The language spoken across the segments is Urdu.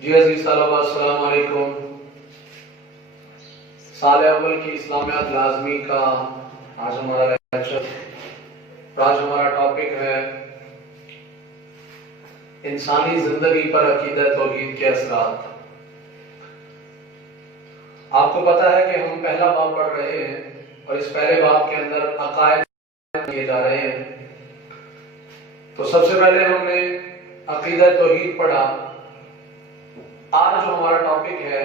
جی عزیز طلباء السلام علیکم۔ سال اول کی اسلامیات لازمی کا آج ہمارا لیکچر، آج ہمارا ٹاپک ہے انسانی زندگی پر عقیدہ توحید کے اثرات۔ آپ کو پتا ہے کہ ہم پہلا باب پڑھ رہے ہیں اور اس پہلے باب کے اندر عقائد کیے جا رہے ہیں۔ تو سب سے پہلے ہم نے عقیدہ توحید پڑھا۔ آج جو ہمارا ٹاپک ہے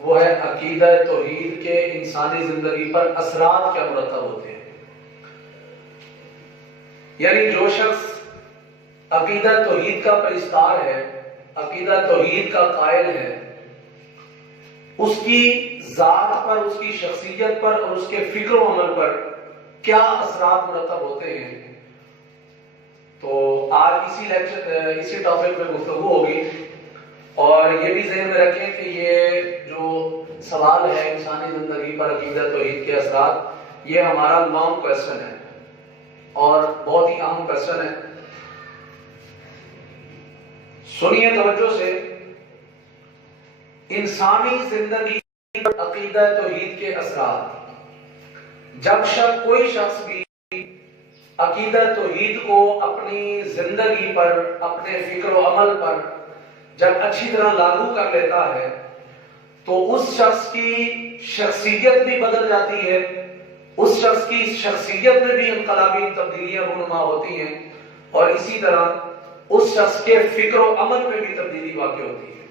وہ ہے عقیدہ توحید کے انسانی زندگی پر اثرات کیا مرتب ہوتے ہیں۔ یعنی جو شخص عقیدہ توحید کا پرستار ہے، عقیدہ توحید کا قائل ہے، اس کی ذات پر، اس کی شخصیت پر اور اس کے فکر و عمل پر کیا اثرات مرتب ہوتے ہیں۔ تو آج اسی ٹاپک میں گفتگو ہوگی، اور یہ بھی ذہن میں رکھیں کہ یہ جو سوال ہے انسانی زندگی پر عقیدہ توحید کے اثرات، یہ ہمارا لانگ کویسچن ہے اور بہت ہی اہم کویسچن ہے۔ سنیے توجہ سے، انسانی زندگی پر عقیدہ توحید کے اثرات۔ جب کوئی شخص بھی عقیدہ توحید کو اپنی زندگی پر، اپنے فکر و عمل پر جب اچھی طرح لاگو کر لیتا ہے تو اس شخص کی شخصیت بھی بدل جاتی ہے، اس شخص کی شخصیت میں بھی انقلابی تبدیلیاں رونما ہوتی ہیں، اور اسی طرح اس شخص کے فکر و عمل میں بھی تبدیلی واقع ہوتی ہے۔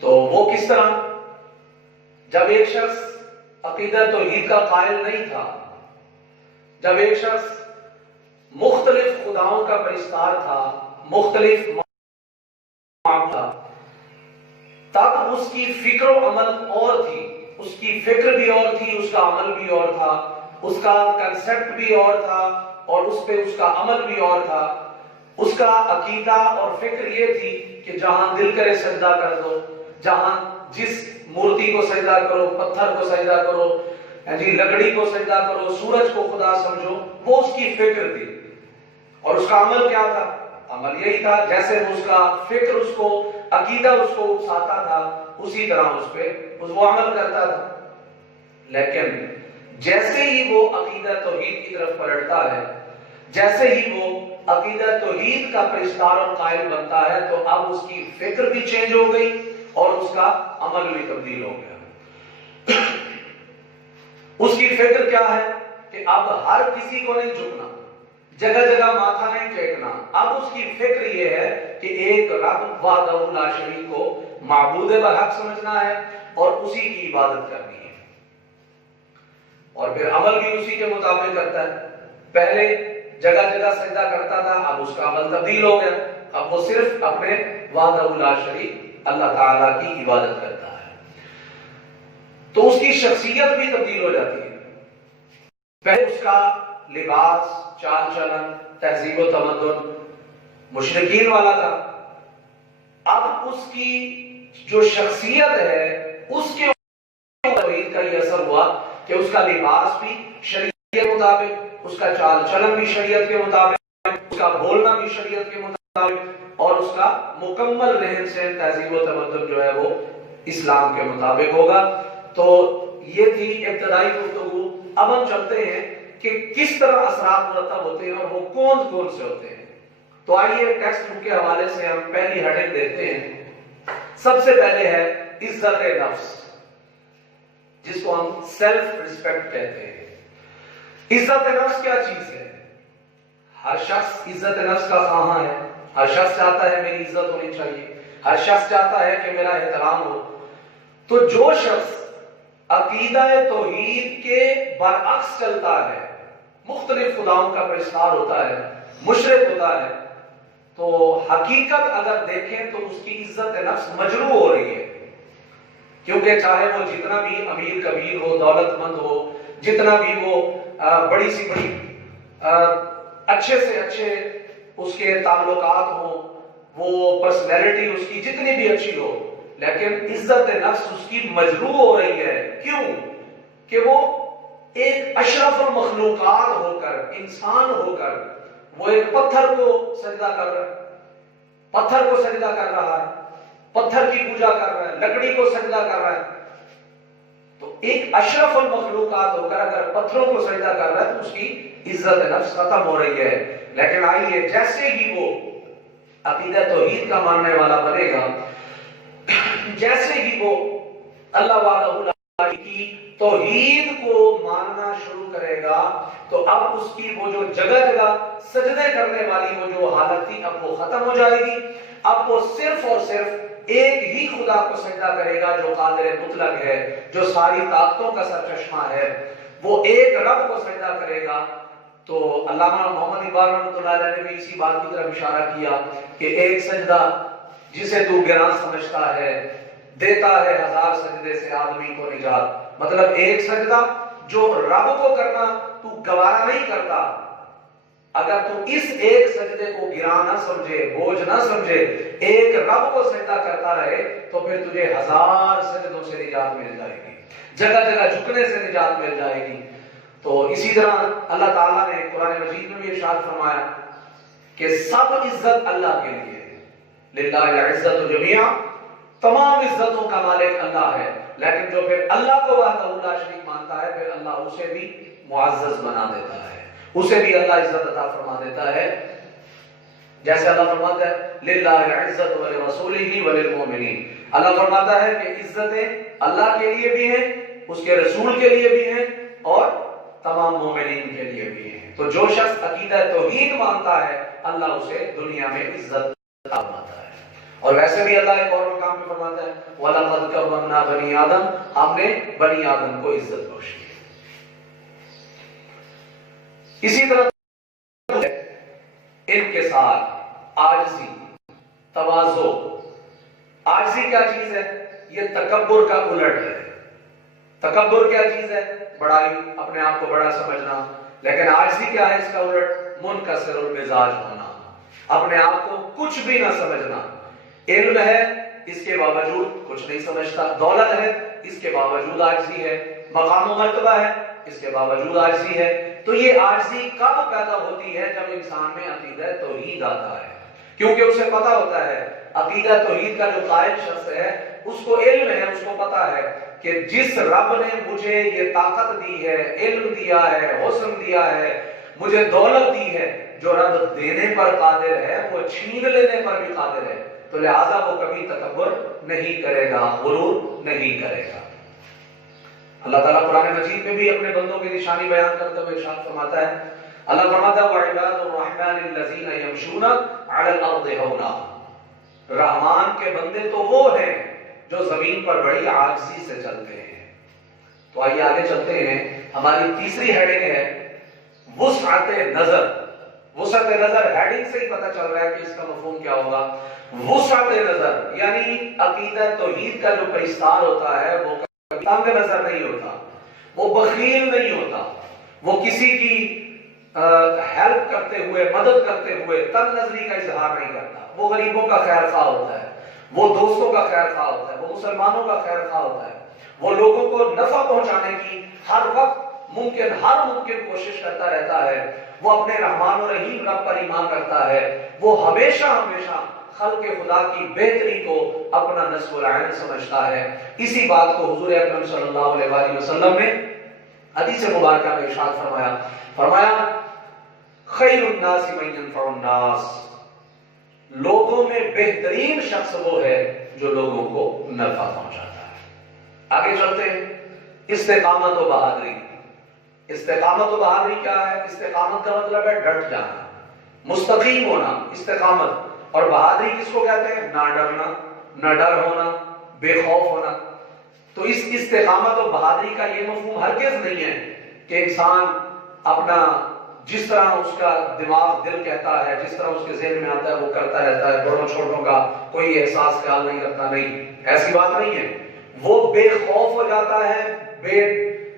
تو وہ کس طرح؟ جب ایک شخص عقیدہ توحید کا قائل نہیں تھا، جب ایک شخص مختلف خداؤں کا پرستار تھا، مختلف تھا، تب اس کی فکر و عمل اور تھی، اس کی فکر بھی اور تھی، اس کا عمل بھی اور تھا، اس کا کنسپٹ بھی اور تھا، اور اس پہ اس کا عمل بھی اور تھا۔ اس کا عقیدہ اور فکر یہ تھی کہ جہاں دل کرے سجدہ کر دو، جہاں جس مورتی کو سجدہ کرو، پتھر کو سجدہ کرو، لکڑی کو سجدہ کرو، سورج کو خدا سمجھو، وہ اس کی فکر تھی۔ اور اس کا عمل کیا تھا؟ عمل یہی تھا جیسے اس کا فکر، اس کو عقیدہ اس کو اکساتا تھا، اسی طرح اس پہ وہ عمل کرتا تھا۔ لیکن جیسے ہی وہ عقیدہ توحید کی طرف پلٹتا ہے، جیسے ہی وہ عقیدہ توحید کا پرستار اور قائل بنتا ہے، تو اب اس کی فکر بھی چینج ہو گئی اور اس کا عمل بھی تبدیل ہو گیا۔ اس کی فکر کیا ہے کہ اب ہر کسی کو نہیں جھکنا، جگہ جگہ ماتھا نہیں ٹیکنا۔ اب اس کی فکر یہ ہے کہ ایک رب وحدہ لا شریک کو معبود برحق سمجھنا ہے اور اسی کی عبادت کرنی ہے، اور پھر عمل بھی اسی کے مطابق کرتا ہے۔ پہلے جگہ جگہ سجدہ کرتا تھا، اب اس کا عمل تبدیل ہو گیا، اب وہ صرف اپنے وحدہ لا شریک اللہ تعالیٰ کی عبادت کرتا ہے۔ تو اس کی شخصیت بھی تبدیل ہو جاتی ہے۔ پہلے اس کا لباس، چال چلن، تہذیب و تمدن مشرکین والا تھا، اب اس کی جو شخصیت ہے اس کے توحید کا یہ اثر ہوا کہ اس کا لباس بھی شریعت کے مطابق، اس کا چال چلن بھی شریعت کے مطابق، اس کا بولنا بھی شریعت کے مطابق، اور اس کا مکمل رہن سہن، تہذیب و تمدن جو ہے وہ اسلام کے مطابق ہوگا۔ تو یہ تھی ابتدائی گفتگو۔ اب ہم چلتے ہیں کہ کس طرح اثرات مرتب ہوتے ہیں اور وہ کون کون سے ہوتے ہیں۔ تو آئیے ٹیکسٹ بک کے حوالے سے ہم پہلی ہیڈنگ دیکھتے ہیں۔ سب سے پہلے ہے عزت نفس، جس کو ہم سیلف ریسپیکٹ کہتے ہیں۔ عزت نفس کیا چیز ہے؟ ہر شخص عزت نفس کا خواہاں ہے، ہر شخص چاہتا ہے میری عزت ہونی چاہیے، ہر شخص چاہتا ہے کہ میرا احترام ہو۔ تو جو شخص عقیدہ توحید کے برعکس چلتا ہے، مختلف خداؤں کا پرستار ہوتا ہے، مشرک ہوتا ہے، تو حقیقت اگر دیکھیں تو اس کی عزت نفس مجروح ہو رہی ہے، کیونکہ چاہے وہ جتنا بھی امیر کبیر ہو، دولت مند ہو، جتنا بھی وہ بڑی سی بڑی اچھے سے اچھے اس کے تعلقات ہوں، وہ پرسنالٹی اس کی جتنی بھی اچھی ہو، لیکن عزت نفس اس کی مجروح ہو رہی ہے۔ کیوں؟ کہ وہ ایک اشرف المخلوقات ہو کر، انسان ہو کر، وہ ایک پتھر کو سجدہ کر رہا ہے، پتھر کو سجدہ کر رہا ہے، پتھر کی پوجا کر رہا ہے، لکڑی کو سجدہ کر رہا ہے، تو ایک اشرف المخلوقات ہو کر اگر پتھروں کو سجدہ کر رہا ہے تو اس کی عزت نفس ختم ہو رہی ہے۔ لیکن آئیے، جیسے ہی وہ عقیدہ توحید کا ماننے والا بنے گا، جیسے ہی وہ اللہ وحدہ کی توحید کو ماننا شروع کرے گا، تو اب اس کی وہ جو جگہ جگہ سجدے کرنے والی وہ جو حالت تھی اب وہ ختم ہو جائے گی۔ اب وہ صرف اور صرف ایک ہی خدا کو سجدہ کرے گا جو قادر مطلق ہے، جو ساری طاقتوں کا سرچشمہ ہے، وہ ایک رب کو سجدہ کرے گا۔ تو علامہ محمد اقبال رحمۃ اللہ علیہ نے بھی اسی بات کی طرف اشارہ کیا کہ ایک سجدہ جسے تو گراں سمجھتا ہے دیتا ہے ہزار سجدے سے آدمی کو نجات۔ مطلب ایک سجدہ جو رب کو کرنا تو گوارا نہیں کرتا، اگر تو اس ایک سجدے کو گراں نہ سمجھے، بوجھ نہ سمجھے، ایک رب کو سجدہ کرتا رہے، تو پھر تجھے ہزار سجدوں سے نجات مل جائے گی، جگہ جگہ جھکنے سے نجات مل جائے گی۔ تو اسی طرح اللہ تعالیٰ نے قرآن مجید میں بھی ارشاد فرمایا کہ سب عزت اللہ کے لیے ہے، للہ العزت جمیعا، تمام عزتوں کا مالک اللہ ہے۔ لیکن جو پھر اللہ کو وحدہ لا شریک مانتا ہے، پھر اللہ اسے بھی معزز بنا دیتا ہے، اسے بھی اللہ عزت عطا فرما دیتا ہے۔ جیسے اللہ فرماتا ہے للہ العزت ولرسولہ وللمؤمنین، اللہ فرماتا ہے کہ عزتیں اللہ کے لیے بھی ہیں، اس کے رسول کے لیے بھی ہیں، اور تمام مومنین کے لیے بھی ہیں۔ تو جو شخص عقیدہ توحید مانتا ہے، اللہ اسے دنیا میں عزت عطا فرماتا ہے۔ اور ویسے بھی اللہ ایک اور مقام پہ فرماتا ہے وَلَقَدْ كَرَّمْنَا بَنِي آدم، ہم نے بنی آدم کو عزت بخشی ہے۔ اسی طرح انکسار، عاجزی، تواضع۔ عاجزی کیا چیز ہے؟ یہ تکبر کا الٹ ہے۔ تکبر کیا چیز ہے؟ بڑائی، اپنے آپ کو بڑا سمجھنا۔ لیکن عاجزی کیا ہے اس کا الٹ؟ منکسر المزاج ہونا، اپنے آپ کو کچھ بھی نہ سمجھنا۔ علم ہے، اس کے باوجود کچھ نہیں سمجھتا، دولت ہے، اس کے باوجود عاجزی ہے، مقام و مرتبہ ہے، اس کے باوجود عاجزی ہے۔ تو یہ عاجزی کب پیدا ہوتی ہے؟ جب انسان میں عقیدہ توحید آتا ہے، کیونکہ اسے پتا ہوتا ہے عقیدہ توحید کا جو قائل شخص ہے اس کو علم ہے، اس کو پتا ہے کہ جس رب نے مجھے یہ طاقت دی ہے، علم دیا ہے، حسن دیا ہے، مجھے دولت دی ہے، جو رب دینے پر قادر ہے وہ چھین لینے پر بھی قادر ہے، تو لہٰذا وہ کبھی تکبر نہیں کرے گا، غرور نہیں کرے گا۔ اللہ تعالیٰ قرآن مجید میں بھی اپنے بندوں کی نشانی بیان کرتے ہوئے ارشاد فرماتا ہے، اللہ فرماتا ہے وَعِبَادُ الرَّحْمَنِ الَّذِينَ يَمْشُونَ عَلَى الْأَرْضِ هَوْنًا، رحمان کے بندے تو وہ ہیں جو زمین پر بڑی عاجزی سے چلتے ہیں۔ تو آئیے آگے چلتے ہیں، ہماری تیسری ہیڈنگ ہے وسعت نظر۔ وسعت نظر ہیڈنگ سے ہی پتہ چل رہا ہے کہ اس کا مفہوم کیا ہوگا۔ وسعت نظر یعنی عقیدہ توحید کا جو پرستار ہوتا ہے وہ تنگ نظر نہیں ہوتا، وہ بخیل نہیں ہوتا، وہ کسی کی ہیلپ کرتے ہوئے، مدد کرتے ہوئے تنگ نظری کا اظہار نہیں کرتا، وہ غریبوں کا خیر خواہ ہوتا ہے، وہ دوستوں کا خیر خواہ ہوتا ہے، وہ مسلمانوں کا خیر خواہ ہوتا ہے، وہ لوگوں کو نفع پہنچانے کی ہر وقت ہر ممکن کوشش کرتا رہتا ہے، وہ اپنے رحمان و رحیم رب پر ایمان رکھتا ہے، وہ ہمیشہ خلق خدا کی بہتری کو اپنا نصب العین سمجھتا ہے۔ اسی بات کو حضور اکرم صلی اللہ علیہ وآلہ وسلم نے حدیث مبارکہ میں ارشاد فرمایا خیر الناس من ينفع الناس، لوگوں میں بہترین شخص وہ ہے جو لوگوں کو نفع پہنچاتا ہے۔ آگے چلتے ہیں، استقامت و بہادری۔ استقامت و بہادری کیا ہے؟ استقامت کا مطلب ہے ڈٹ جانا، مستقیم ہونا، استقامت۔ اور بہادری کس کو کہتے ہیں؟ نہ ڈرنا، نہ ڈر ہونا، بے خوف ہونا۔ تو اس استقامت و بہادری کا یہ مفہوم ہرگز نہیں ہے کہ انسان اپنا جس طرح اس کا دماغ دل کہتا ہے، جس طرح اس کے ذہن میں آتا ہے وہ کرتا رہتا ہے، بڑوں چھوٹوں کا کوئی احساس خیال نہیں رکھتا۔ نہیں، ایسی بات نہیں ہے۔ وہ بے خوف ہو جاتا ہے، بے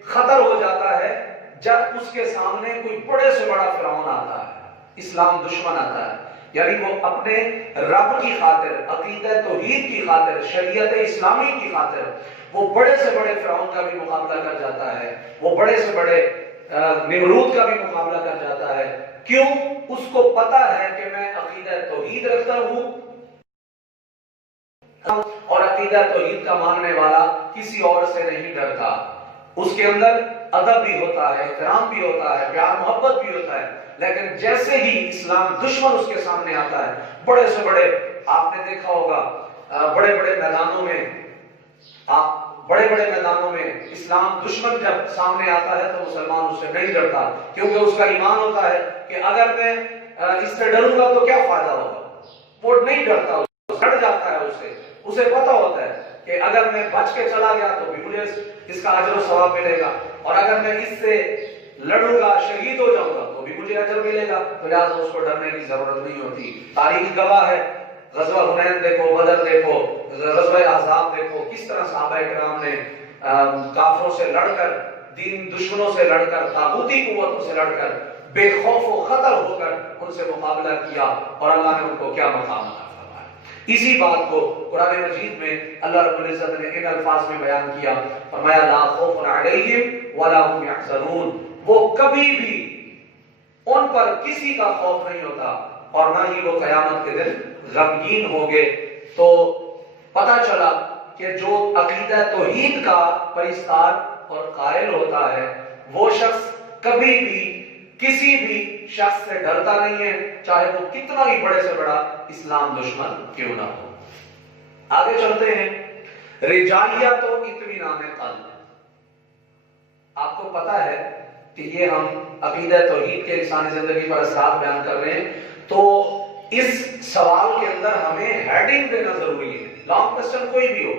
خطر ہو جاتا ہے جب اس کے سامنے کوئی بڑے سے بڑا فرعون آتا ہے، اسلام دشمن آتا ہے، یعنی وہ اپنے رب کی خاطر، عقیدہ توحید کی خاطر، شریعت اسلامی کی خاطر وہ بڑے سے بڑے فرعون کا بھی مقابلہ کر جاتا ہے، وہ بڑے سے بڑے نمرود کا بھی مقابلہ کر جاتا ہے۔ کیوں؟ اس کو پتا ہے کہ میں عقیدہ توحید رکھتا ہوں، اور عقیدہ توحید کا ماننے والا کسی اور سے نہیں ڈرتا. اس کے اندر ادب بھی ہوتا ہے، احترام بھی ہوتا ہے، پیار محبت بھی ہوتا ہے. لیکن جیسے ہی اسلام دشمن اس کے سامنے آتا ہے، بڑے سے بڑے، آپ نے دیکھا ہوگا بڑے بڑے میدانوں میں اسلام دشمن جب سامنے آتا ہے تو مسلمان اس سے نہیں ڈرتا، کیونکہ اس کا ایمان ہوتا ہے کہ اگر میں اس سے ڈروں گا تو کیا فائدہ ہوگا. وہ نہیں ڈرتا، ڈر جاتا ہے. اسے پتا ہوتا ہے کہ اگر میں بچ کے چلا گیا تو بھی مجھے اس کا اجر و ثواب ملے گا، اور اگر میں اس سے لڑوں گا، شہید ہو جاؤں گا تو بھی مجھے اجر ملے گا. تو لہٰذا اس کو ڈرنے کی ضرورت نہیں ہوتی. تاریخ گواہ ہے، غزوہ حنین دیکھو، بدر دیکھو، غزوہ احزاب دیکھو، کس طرح صحابہ کرام نے کافروں سے لڑ کر، دین دشمنوں سے لڑ کر، طاغوتی قوتوں سے لڑ کر، بے خوف و خطر ہو کر ان سے مقابلہ کیا، اور اللہ نے ان کو کیا مقام عطا فرمایا. اسی بات کو قرآن مجید میں اللہ رب العزت نے ان الفاظ میں بیان کیا، فرمایا لا خوف علیہم ولا هم يحزنون. وہ کبھی بھی ان پر کسی کا خوف نہیں ہوتا، اور نہ ہی وہ قیامت کے دن غمگین ہوں گے. تو پتہ چلا کہ جو عقیدہ توحید کا پرستار اور قائل ہوتا ہے، وہ شخص کبھی بھی کسی بھی شخص سے ڈرتا نہیں ہے، چاہے وہ کتنا ہی بڑے سے بڑا اسلام دشمن کیوں نہ ہو. آگے چلتے ہیں. رجالیت و اطمینان قلب. آپ کو پتا ہے کہ یہ ہم عقیدہ توحید کے انسانی زندگی پر اثرات بیان کر رہے ہیں، تو اس سوال کے اندر ہمیں ہیڈنگ دینا ضروری ہے. لانگ کوسچن کوئی بھی ہو،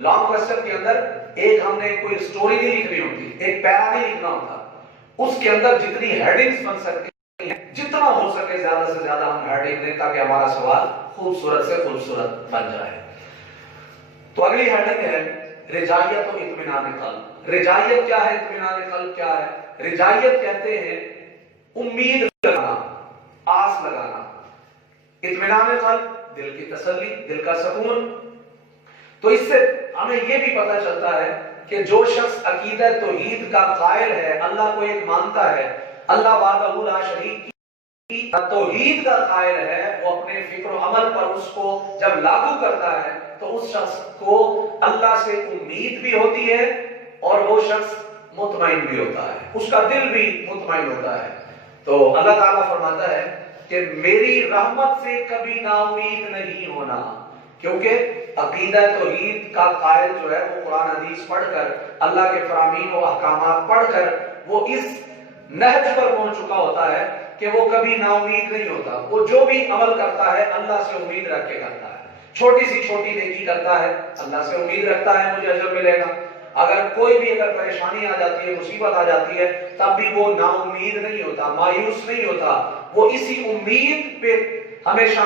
لانگ کوسچن کے اندر ایک ہم نے کوئی سٹوری نہیں لکھنی ہوتی، ایک پیرا نہیں لکھنا ہوتا. اس کے اندر جتنی ہیڈنگز بن سکتی ہیں، جتنا ہو سکے زیادہ سے زیادہ ہم ہیڈنگ دیں تاکہ ہمارا سوال خوبصورت سے خوبصورت بن جائے. تو اگلی ہیڈنگ ہے رجائیت و اطمینان قلب. رجائیت کیا ہے؟ اطمینان قلب کیا ہے؟ رجائیت کہتے ہیں امید لگانا، آس لگانا. اطمینان قلب دل کی تسلی، دل کا سکون. تو اس سے ہمیں یہ بھی پتہ چلتا ہے کہ جو شخص عقیدہ توحید کا قائل ہے، اللہ کو ایک مانتا ہے، اللہ وحدہ لا شریک کی توحید کا قائل ہے، وہ اپنے فکر و عمل پر اس کو جب لاگو کرتا ہے تو اس شخص کو اللہ سے امید بھی ہوتی ہے، اور وہ شخص مطمئن بھی ہوتا ہے، اس کا دل بھی مطمئن ہوتا ہے. تو اللہ تعالیٰ فرماتا ہے کہ میری رحمت سے کبھی نا امید نہیں ہونا، کیونکہ عقیدہ توحید کا قائل جو ہے وہ قرآن حدیث پڑھ کر، اللہ کے فرامین و احکامات پڑھ کر وہ اس نہج پر پہنچ چکا ہوتا ہے کہ وہ کبھی نا امید نہیں ہوتا. وہ جو بھی عمل کرتا ہے اللہ سے امید رکھ کے کرتا ہے. چھوٹی سی چھوٹی نیکی کرتا ہے، اللہ سے امید رکھتا ہے مجھے اجر ملے گا. اگر کوئی بھی اگر پریشانی آ جاتی ہے، مصیبت آ جاتی ہے، تب بھی وہ نا امید نہیں ہوتا، مایوس نہیں ہوتا. وہ اسی امید پہ ہمیشہ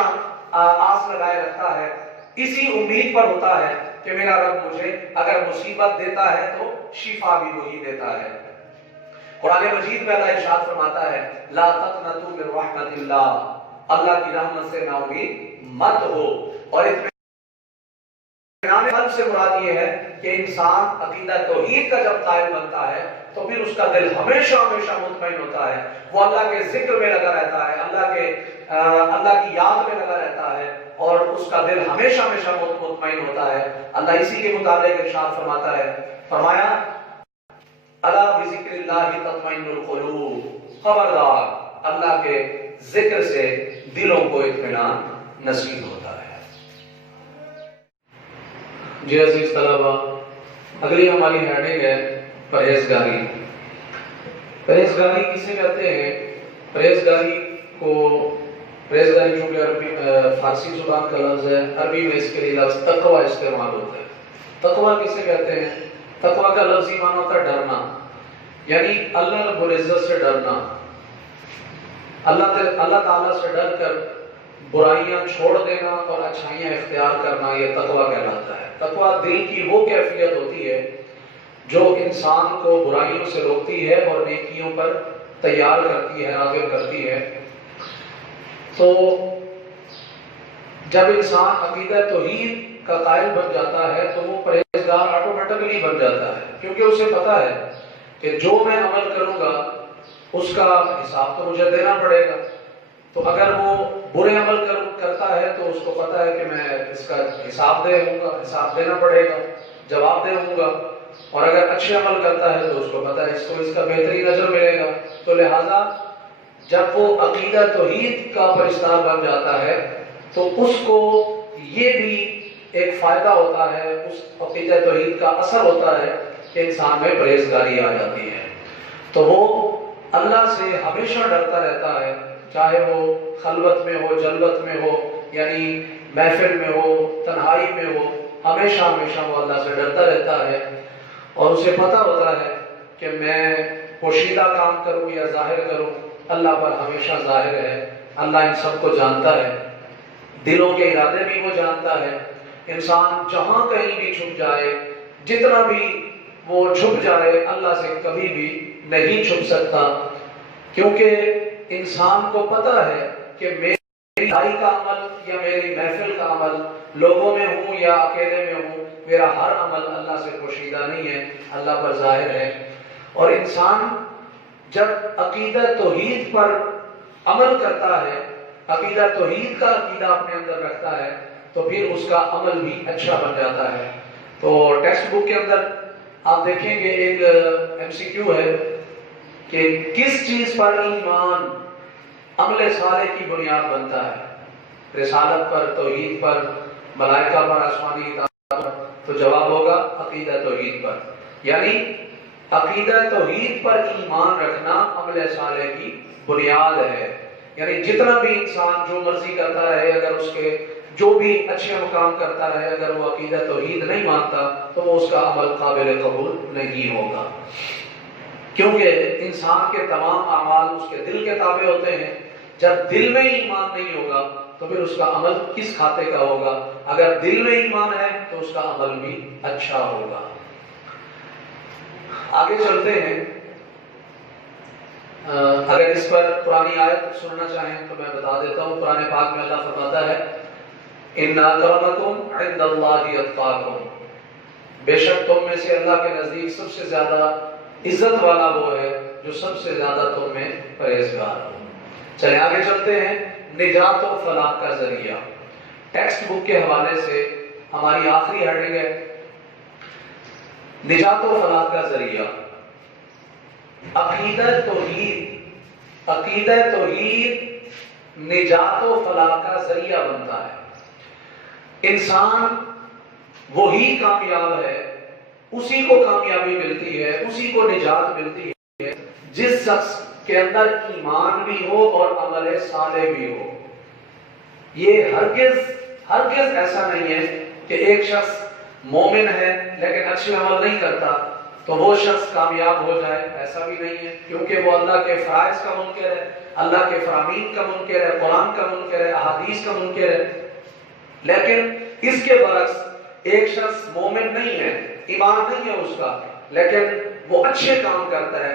آس لگائے رکھتا ہے، اسی امید پر ہوتا ہے کہ میرا رب مجھے اگر مصیبت دیتا ہے تو شفا بھی وہی دیتا ہے. قرآن مجید میں اللہ ارشاد فرماتا ہے لا تقنطوا من رحمت اللہ، اللہ کی رحمت سے نا امید مت ہو. اور اطمینان قلب سے مراد یہ ہے کہ انسان عقیدہ توحید کا جب قائل بنتا ہے تو پھر اس کا دل ہمیشہ ہمیشہ مطمئن ہوتا ہے. وہ اللہ کے ذکر میں لگا رہتا ہے، اللہ کی یاد میں لگا رہتا ہے، اور اس کا دل ہمیشہ ہمیشہ مطمئن ہوتا ہے. اللہ اسی کے مطابق ارشاد فرماتا ہے، فرمایا الا بذکر اللہ تطمئن القلوب، خبردار اللہ کے ذکر سے دلوں کو اطمینان نصیب ہوتا ہے. جی عزیز طلبہ، اگلی ہماری ہیڈنگ ہے پرہیزگاری. پرہیزگاری کسے کہتے ہیں؟ پرہیزگاری چونکہ عربی فارسی زبان کا لفظ ہے، عربی میں اس کے لیے لفظ تقوی استعمال ہوتا ہے. تقوی کسے کہتے ہیں؟ تقوی کا لفظی معنی ہوتا ہے ڈرنا، یعنی اللہ رب العزت سے ڈرنا، اللہ تعالیٰ سے ڈر کر برائیاں چھوڑ دینا اور اچھائیاں اختیار کرنا، یہ تقوی کہلاتا ہے. تقوی دل کی وہ کیفیت ہوتی ہے جو انسان کو برائیوں سے روکتی ہے اور نیکیوں پر تیار کرتی ہے، راغب کرتی ہے. تو جب انسان عقیدہ توحید کا قائل بن جاتا ہے تو وہ پرہیزگار آٹومیٹکلی بن جاتا ہے، کیونکہ اسے پتا ہے کہ جو میں عمل کروں گا اس کا حساب تو مجھے دینا پڑے گا. تو اگر وہ برے عمل کرتا ہے تو اس کو پتا ہے کہ میں اس کا حساب حساب دینا پڑے گا، جواب دوں گا، اور اگر اچھے عمل کرتا ہے تو اس کو پتا ہے اس کا بہترین اجر ملے گا۔ تو لہذا جب وہ عقیدہ توحید کا پرستار بن جاتا ہے تو اس کو یہ بھی ایک فائدہ ہوتا ہے، اس عقیدہ توحید کا اثر ہوتا ہے کہ انسان میں پرہیزگاری آ جاتی ہے، تو وہ اللہ سے ہمیشہ ڈرتا رہتا ہے، چاہے وہ خلوت میں ہو، جلوت میں ہو، یعنی محفل میں ہو، تنہائی میں ہو، ہمیشہ وہ اللہ سے ڈرتا رہتا ہے، اور اسے پتہ ہوتا ہے کہ میں پوشیدہ کام کروں یا ظاہر کروں، اللہ پر ہمیشہ ظاہر ہے، اللہ ان سب کو جانتا ہے، دلوں کے ارادے بھی وہ جانتا ہے۔ انسان جہاں کہیں بھی چھپ جائے، جتنا بھی وہ چھپ جائے، اللہ سے کبھی بھی نہیں چھپ سکتا، کیونکہ انسان کو پتہ ہے کہ میری دائی کا عمل یا میری محفل کا عمل، لوگوں میں ہوں یا اکیلے میں ہوں، میرا ہر عمل اللہ سے پوشیدہ نہیں ہے، اللہ پر ظاہر ہے۔ اور انسان جب عقیدہ توحید پر عمل کرتا ہے، عقیدہ توحید کا عقیدہ اپنے اندر رکھتا ہے، تو پھر اس کا عمل بھی اچھا بن جاتا ہے۔ تو ٹیکسٹ بک کے اندر آپ دیکھیں گے ایک MCQ ہے کہ کس چیز پر ایمان عمل صالح کی بنیاد بنتا ہے؟ رسالت پر، توحید پر، ملائکہ پر، آسمانی کتاب پر؟ تو جواب ہوگا عقیدہ توحید پر، یعنی عقیدہ توحید پر ایمان رکھنا عمل صالح کی بنیاد ہے۔ یعنی جتنا بھی انسان جو مرضی کرتا رہے، اگر اس کے جو بھی اچھے مقام کرتا رہے، اگر وہ عقیدہ توحید نہیں مانتا تو وہ اس کا عمل قابل قبول نہیں ہوگا، کیونکہ انسان کے تمام اعمال اس کے دل کے تابع ہوتے ہیں۔ جب دل میں ایمان نہیں ہوگا تو پھر اس کا عمل کس کھاتے کا ہوگا؟ اگر دل میں ایمان ہے تو اس کا عمل بھی اچھا ہوگا۔ آگے چلتے ہیں، اگر اس پر پرانی آیت سننا چاہیں تو میں بتا دیتا ہوں۔ قرآن پاک میں اللہ فرماتا ہے اِنَّ أَكْرَمَكُمْ عِندَ اللَّهِ أَتْقَاكُمْ، بے شک تم میں سے اللہ کے نزدیک سب سے زیادہ عزت والا وہ ہے جو سب سے زیادہ تم میں پرہیزگار ہو۔ چلیں آگے چلتے ہیں، نجات و فلاح کا ذریعہ۔ ٹیکسٹ بک کے حوالے سے ہماری آخری ہیڈنگ ہے نجات و فلاح کا ذریعہ۔ عقیدہ توحید، عقیدہ توحید نجات و فلاح کا ذریعہ بنتا ہے۔ انسان وہی کامیاب ہے، اسی کو کامیابی ملتی ہے، اسی کو نجات ملتی ہے جس شخص کے اندر ایمان بھی ہو اور عمل صالح بھی ہو۔ یہ ہرگز ایسا نہیں ہے کہ ایک شخص مومن ہے لیکن اچھے عمل نہیں کرتا تو وہ شخص کامیاب ہو جائے، ایسا بھی نہیں ہے، کیونکہ وہ اللہ کے فرائض کا منکر ہے، اللہ کے فرامین کا منکر ہے، قرآن کا منکر ہے، احادیث کا منکر ہے۔ لیکن اس کے برعکس ایک شخص مومن نہیں ہے، ایمان نہیں ہے اس کا، لیکن وہ اچھے کام کرتا ہے،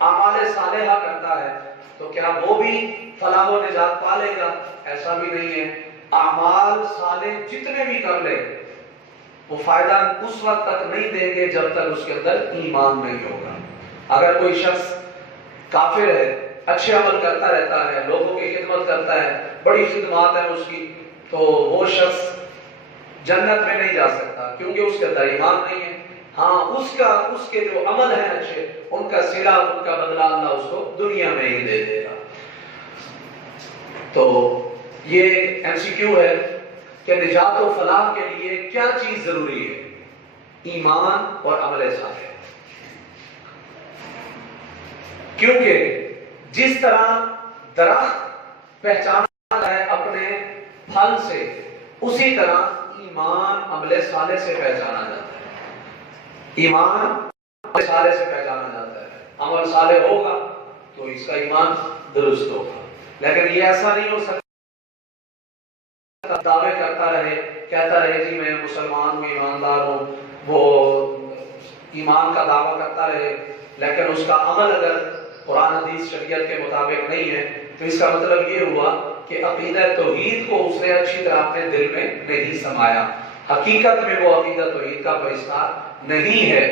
اعمال صالحہ کرتا ہے، تو کیا وہ بھی فلاح و نجات پا لے گا؟ ایسا بھی نہیں ہے۔ اعمال صالح جتنے بھی کر لے وہ فائدہ اس وقت تک نہیں دیں گے جب تک اس کے اندر ایمان نہیں ہوگا۔ اگر کوئی شخص کافر ہے، اچھے عمل کرتا رہتا ہے، لوگوں کی خدمت کرتا ہے، بڑی خدمات ہے اس کی، تو وہ شخص جنت میں نہیں جا سکتا کیونکہ اس کے اندر ایمان نہیں ہے۔ ہاں اس کے جو عمل ہیں اچھے، ان کا صلہ، ان کا بدلہ اللہ اس کو دنیا میں ہی دے دے گا۔ تو یہ MCQ ہے کہ نجات و فلاح کے لیے کیا چیز ضروری ہے؟ ایمان اور عمل صالح۔ کیونکہ جس طرح درخت پہچانا ہے اپنے پھل سے، اسی طرح ایمان عمل صالح سے پہچانا جاتا ہے۔ ایمان عمل صالح سے پہچانا جاتا ہے۔ عمل صالح ہوگا تو اس کا ایمان درست ہوگا، لیکن یہ ایسا نہیں ہو سکتا دعوے کرتا رہے، کہتا رہے جی میں مسلمان ہوں، ایماندار ہوں، وہ ایمان کا دعویٰ کرتا رہے، لیکن اس کا عمل اگر قرآن حدیث شریعت کے مطابق نہیں ہے تو اس کا مطلب یہ ہوا کہ عقیدہ توحید کو اس نے اچھی طرح اپنے دل میں نہیں سمایا، حقیقت میں وہ عقیدہ توحید کا پرستار نہیں ہے۔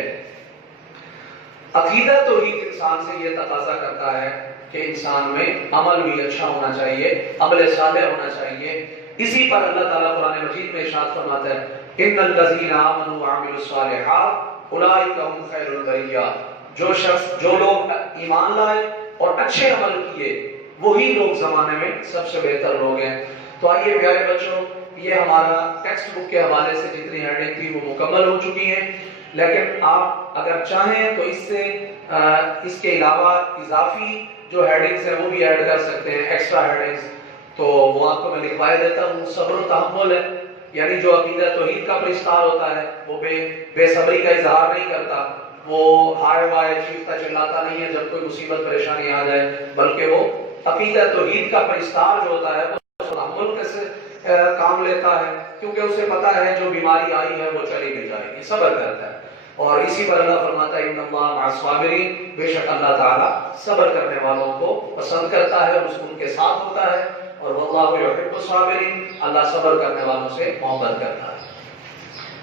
عقیدہ توحید انسان سے یہ تقاضا کرتا ہے کہ انسان میں عمل بھی اچھا ہونا چاہیے، عمل صالح ہونا چاہیے، اسی پر اللہ تعالیٰ قرآن مجید میں ارشاد فرماتا ہے ان الذین آمنوا وعملوا الصالحات اولئک هم خیر البریہ، جو لوگ ایمان لائے اور اچھے عمل کیے وہی لوگ زمانے میں سب سے بہتر لوگ ہیں۔ تو آئیے پیارے بچوں، یہ ہمارا ٹیکسٹ بک کے حوالے سے جتنی ہیڈنگ تھی وہ مکمل ہو چکی ہیں، لیکن آپ اگر چاہیں تو اس کے علاوہ اضافی جو ہیڈنگز ہیں وہ بھی ایڈ کر سکتے ہیں، ایکسٹرا ہیڈنگز، تو وہ آپ کو میں لکھوائے دیتا ہوں۔ صبر و تحمل ہے، یعنی جو عقیدہ توحید کا پرستار ہوتا ہے وہ بے صبری کا اظہار نہیں کرتا، وہ ہائے وائے چیختا چلاتا نہیں ہے جب کوئی مصیبت پریشانی آ جائے، بلکہ وہ عقیدہ توحید کا پرستار جو ہوتا ہے وہ تحمل سے کام لیتا ہے، کیونکہ اسے پتا ہے جو بیماری آئی ہے وہ چلی بھی جائے گی، صبر کرتا ہے۔ اور اسی پر اللہ فرماتا ہے ان اللہ مع الصابرین، بے شک اللہ تعالیٰ صبر کرنے والوں کو پسند کرتا ہے اور ان کے ساتھ ہوتا ہے، اور واللہ یحب الصابرین، اللہ صبر کرنے والوں سے محبت کرتا ہے۔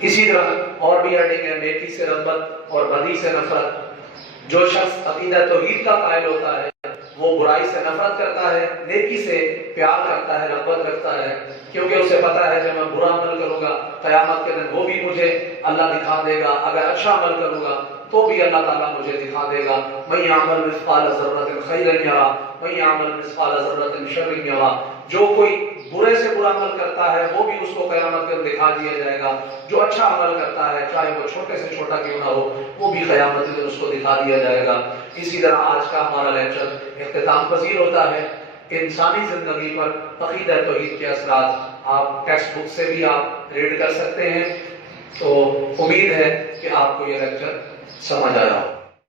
اسی طرح اور بھی ہیڈنگ ہے نیکی سے رغبت اور بدی سے نفرت۔ جو شخص عقیدہ توحید کا قائل ہوتا ہے وہ برائی سے نفرت کرتا ہے، نیکی سے پیار کرتا ہے، رغبت کرتا ہے، کیونکہ اسے پتا ہے جب میں برا عمل کروں گا قیامت کے دن وہ بھی مجھے اللہ دکھا دے گا، اگر اچھا عمل کروں گا تو بھی اللہ تعالیٰ مجھے دکھا دے گا۔ من یعمل مثقال ذرۃ خیرا یرہ من یعمل مثقال ذرۃ شرا یرہ، جو کوئی برے سے برا عمل کرتا ہے وہ بھی اس کو قیامت کے دن دکھا دیا جائے گا، جو اچھا عمل کرتا ہے چاہے وہ چھوٹے سے چھوٹا کیوں نہ ہو وہ بھی قیامت کے دن اس کو دکھا دیا جائے گا۔ اسی طرح آج کا ہمارا لیکچر اختتام پذیر ہوتا ہے۔ انسانی زندگی پر عقیدہ توحید کے اثرات آپ ٹیکسٹ بک سے بھی آپ ریڈ کر سکتے ہیں۔ تو امید ہے کہ آپ کو یہ لیکچر سمجھ آیا ہو۔